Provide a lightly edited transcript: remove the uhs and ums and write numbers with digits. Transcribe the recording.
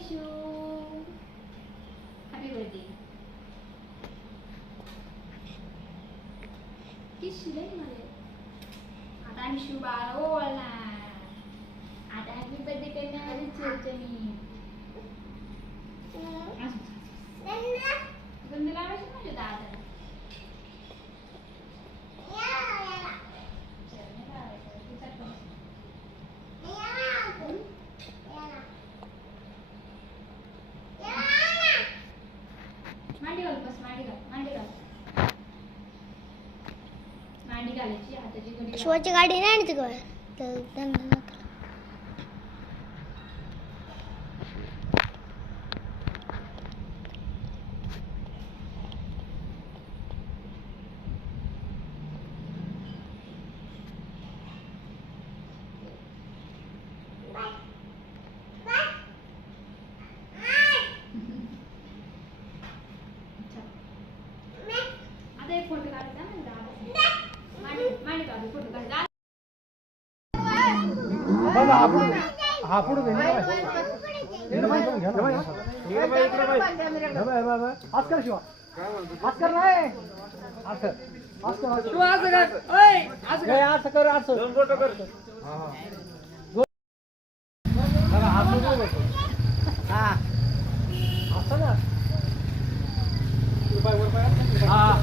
Vishu happy birthday किसले मला आता विशू बाळा ओळणार आता हॅपी बर्थडे करणार चिरचणी गंध लावायची म्हणजे दादा मांडी घाल बस मांडी घाल मांडी घालायची हाताची घडी शिवाची गाडी नाही आणते का तर त्यांना आता एक फोटो काढायचा ना दादा मांडी काढू फोटो काढायचा बघा आपण हा पुढे घे आज कर शिवा आज कर नाही आज कर आज दोन फोटो कर हा असं ना हा